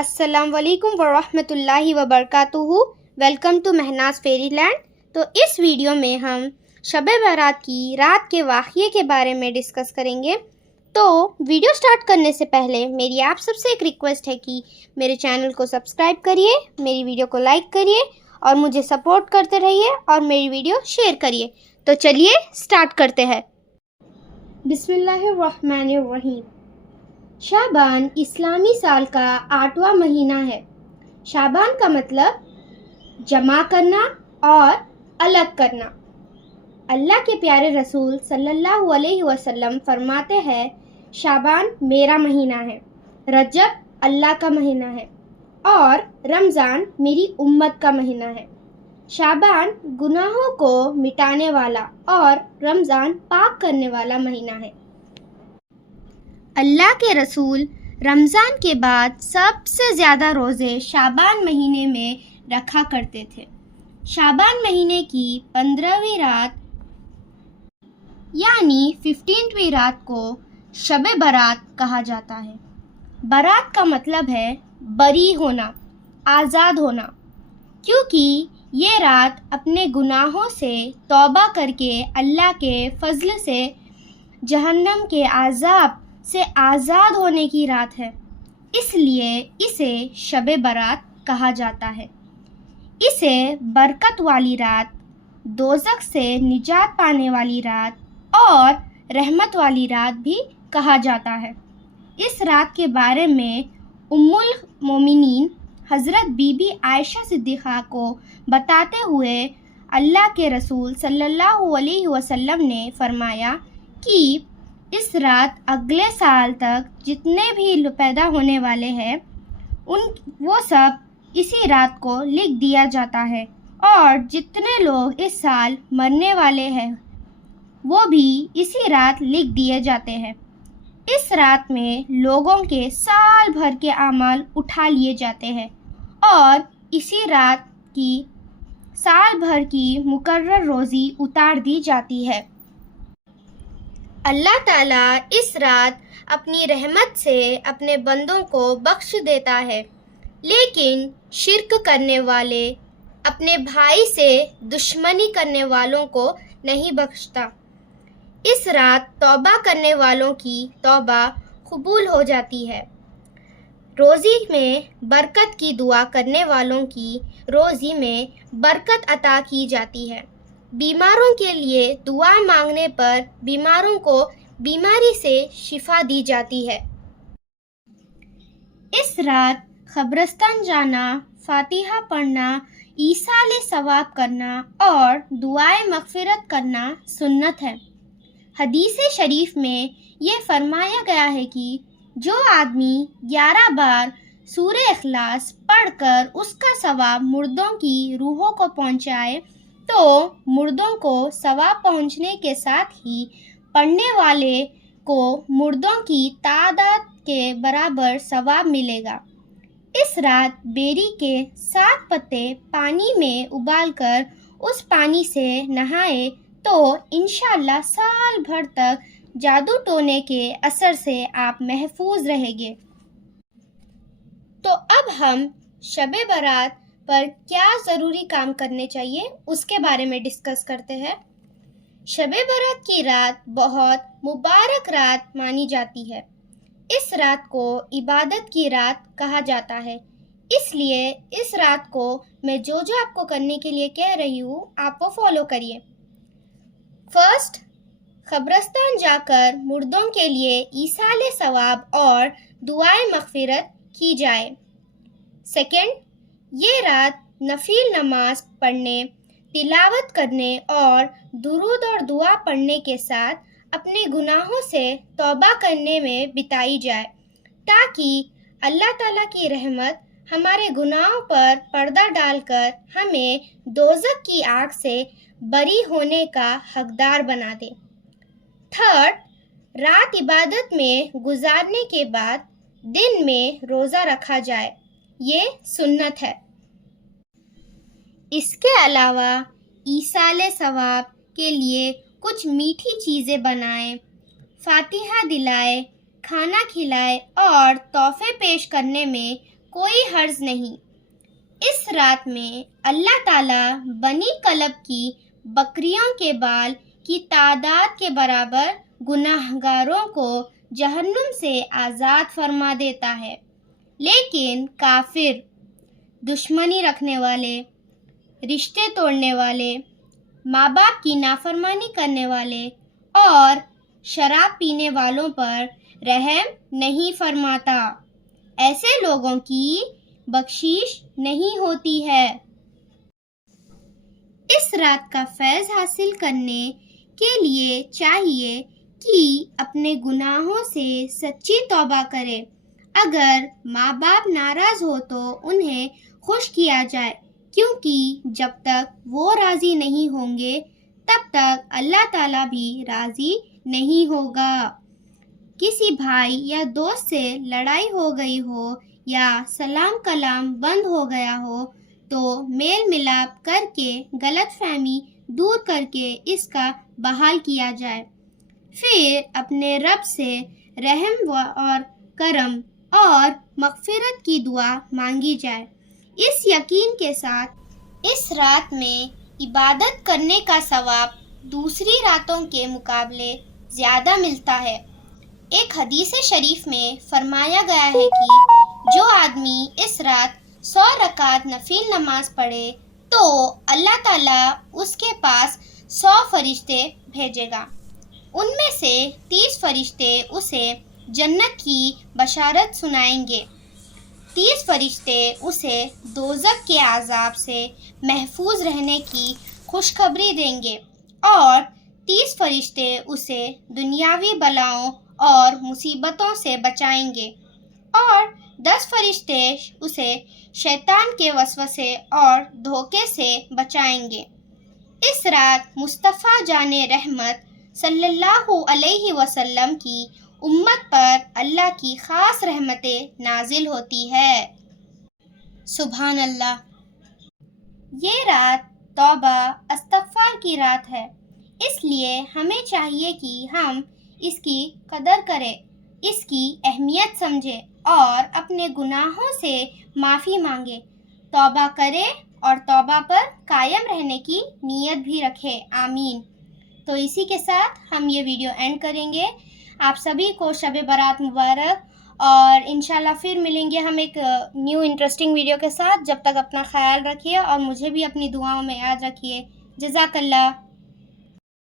السلام علیکم ورحمۃ اللہ وبرکاتہ۔ Welcome to Mehnaz fairy land. تو اس ویڈیو میں ہم شب برات کی رات کے واقعے کے بارے میں ڈسکس کریں گے۔ تو ویڈیو سٹارٹ کرنے سے پہلے میری آپ سب سے ایک ریکویسٹ ہے کہ میرے چینل کو سبسکرائب کریے، میری ویڈیو کو لائک کریے اور مجھے سپورٹ کرتے رہیے اور میری ویڈیو شیئر کریے۔ تو چلیے سٹارٹ کرتے ہیں۔ بسم اللہ الرحمن الرحیم۔ شعبان اسلامی سال کا 8واں مہینہ ہے۔ شعبان کا مطلب جمع کرنا اور الگ کرنا۔ اللہ کے پیارے رسول صلی اللہ علیہ وسلم فرماتے ہیں، شعبان میرا مہینہ ہے، رجب اللہ کا مہینہ ہے اور رمضان میری امت کا مہینہ ہے۔ شعبان گناہوں کو مٹانے والا اور رمضان پاک کرنے والا مہینہ ہے۔ اللہ کے رسول رمضان کے بعد سب سے زیادہ روزے شعبان مہینے میں رکھا کرتے تھے۔ شعبان مہینے کی 15ویں رات یعنی 15ویں رات کو شب برات کہا جاتا ہے۔ برات کا مطلب ہے بری ہونا، آزاد ہونا، کیونکہ یہ رات اپنے گناہوں سے توبہ کر کے اللہ کے فضل سے جہنم کے عذاب سے آزاد ہونے کی رات ہے، اس لیے اسے شب برات کہا جاتا ہے۔ اسے برکت والی رات، دوزخ سے نجات پانے والی رات اور رحمت والی رات بھی کہا جاتا ہے۔ اس رات کے بارے میں ام المومنین حضرت بی بی عائشہ صدیقہ کو بتاتے ہوئے اللہ کے رسول صلی اللہ علیہ وسلم نے فرمایا کہ اس رات اگلے سال تک جتنے بھی پیدا ہونے والے ہیں وہ سب اسی رات کو لکھ دیا جاتا ہے، اور جتنے لوگ اس سال مرنے والے ہیں وہ بھی اسی رات لکھ دیے جاتے ہیں۔ اس رات میں لوگوں کے سال بھر کے اعمال اٹھا لیے جاتے ہیں اور اسی رات کی سال بھر کی مقرر روزی اتار دی جاتی ہے۔ اللہ تعالیٰ اس رات اپنی رحمت سے اپنے بندوں کو بخش دیتا ہے، لیکن شرک کرنے والے، اپنے بھائی سے دشمنی کرنے والوں کو نہیں بخشتا۔ اس رات توبہ کرنے والوں کی توبہ قبول ہو جاتی ہے۔ روزی میں برکت کی دعا کرنے والوں کی روزی میں برکت عطا کی جاتی ہے۔ بیماروں کے لیے دعا مانگنے پر بیماروں کو بیماری سے شفا دی جاتی ہے۔ اس رات قبرستان جانا، فاتحہ پڑھنا، ایصال ثواب کرنا اور دعائے مغفرت کرنا سنت ہے۔ حدیث شریف میں یہ فرمایا گیا ہے کہ جو آدمی 11 بار سورہ اخلاص پڑھ کر اس کا ثواب مردوں کی روحوں کو پہنچائے تو مردوں کو ثواب پہنچنے کے ساتھ ہی پڑھنے والے کو مردوں کی تعداد کے برابر ثواب ملے گا۔ اس رات بیری کے 7 پتے پانی میں ابال کر اس پانی سے نہائے تو انشاءاللہ سال بھر تک جادو ٹونے کے اثر سے آپ محفوظ رہیں گے۔ تو اب ہم شب برات پر کیا ضروری کام کرنے چاہیے اس کے بارے میں ڈسکس کرتے ہیں۔ شب برات کی رات بہت مبارک رات مانی جاتی ہے۔ اس رات کو عبادت کی رات کہا جاتا ہے، اس لیے اس رات کو میں جو آپ کو کرنے کے لیے کہہ رہی ہوں آپ وہ فالو کریے۔ فرسٹ، قبرستان جا کر مردوں کے لیے ایصال ثواب اور دعائے مغفرت کی جائے۔ سیکنڈ، یہ رات نفل نماز پڑھنے، تلاوت کرنے اور درود اور دعا پڑھنے کے ساتھ اپنے گناہوں سے توبہ کرنے میں بتائی جائے تاکہ اللہ تعالیٰ کی رحمت ہمارے گناہوں پر پردہ ڈال کر ہمیں دوزخ کی آگ سے بری ہونے کا حقدار بنا دے۔ تھرڈ، رات عبادت میں گزارنے کے بعد دن میں روزہ رکھا جائے، یہ سنت ہے۔ اس کے علاوہ ایصال ثواب کے لیے کچھ میٹھی چیزیں بنائیں، فاتحہ دلائے، کھانا کھلائے اور تحفے پیش کرنے میں کوئی حرج نہیں۔ اس رات میں اللہ تعالیٰ بنی کلب کی بکریوں کے بال کی تعداد کے برابر گناہگاروں کو جہنم سے آزاد فرما دیتا ہے، لیکن کافر، دشمنی رکھنے والے، رشتے توڑنے والے، ماں باپ کی نافرمانی کرنے والے اور شراب پینے والوں پر رحم نہیں فرماتا۔ ایسے لوگوں کی بخشش نہیں ہوتی ہے۔ اس رات کا فیض حاصل کرنے کے لیے چاہیے کہ اپنے گناہوں سے سچی توبہ کرے۔ اگر ماں باپ ناراض ہو تو انہیں خوش کیا جائے، کیونکہ جب تک وہ راضی نہیں ہوں گے تب تک اللہ تعالیٰ بھی راضی نہیں ہوگا۔ کسی بھائی یا دوست سے لڑائی ہو گئی ہو یا سلام کلام بند ہو گیا ہو تو میل ملاپ کر کے غلط فہمی دور کر کے اس کا بحال کیا جائے۔ پھر اپنے رب سے رحم اور کرم اور مغفرت کی دعا مانگی جائے، اس یقین کے ساتھ اس رات میں عبادت کرنے کا ثواب دوسری راتوں کے مقابلے زیادہ ملتا ہے۔ ایک حدیث شریف میں فرمایا گیا ہے کہ جو آدمی اس رات 100 رکعت نفل نماز پڑھے تو اللہ تعالیٰ اس کے پاس 100 فرشتے بھیجے گا۔ ان میں سے 30 فرشتے اسے جنت کی بشارت سنائیں گے، 30 فرشتے اسے دوزخ کے عذاب سے محفوظ رہنے کی خوشخبری دیں گے اور 30 فرشتے اسے دنیاوی بلاؤں اور مصیبتوں سے بچائیں گے اور 10 فرشتے اسے شیطان کے وسوسے اور دھوکے سے بچائیں گے۔ اس رات مصطفیٰ جان رحمت صلی اللہ علیہ وسلم کی امت پر اللہ کی خاص رحمتیں نازل ہوتی ہے۔ سبحان اللہ۔ یہ رات توبہ استغفار کی رات ہے، اس لیے ہمیں چاہیے کہ ہم اس کی قدر کریں، اس کی اہمیت سمجھیں اور اپنے گناہوں سے معافی مانگیں، توبہ کریں اور توبہ پر قائم رہنے کی نیت بھی رکھیں۔ آمین۔ تو اسی کے ساتھ ہم یہ ویڈیو اینڈ کریں گے۔ آپ سبھی کو شب برات مبارک، اور انشاءاللہ پھر ملیں گے ہم ایک نیو انٹرسٹنگ ویڈیو کے ساتھ۔ جب تک اپنا خیال رکھیے اور مجھے بھی اپنی دعاؤں میں یاد رکھیے۔ جزاک اللہ۔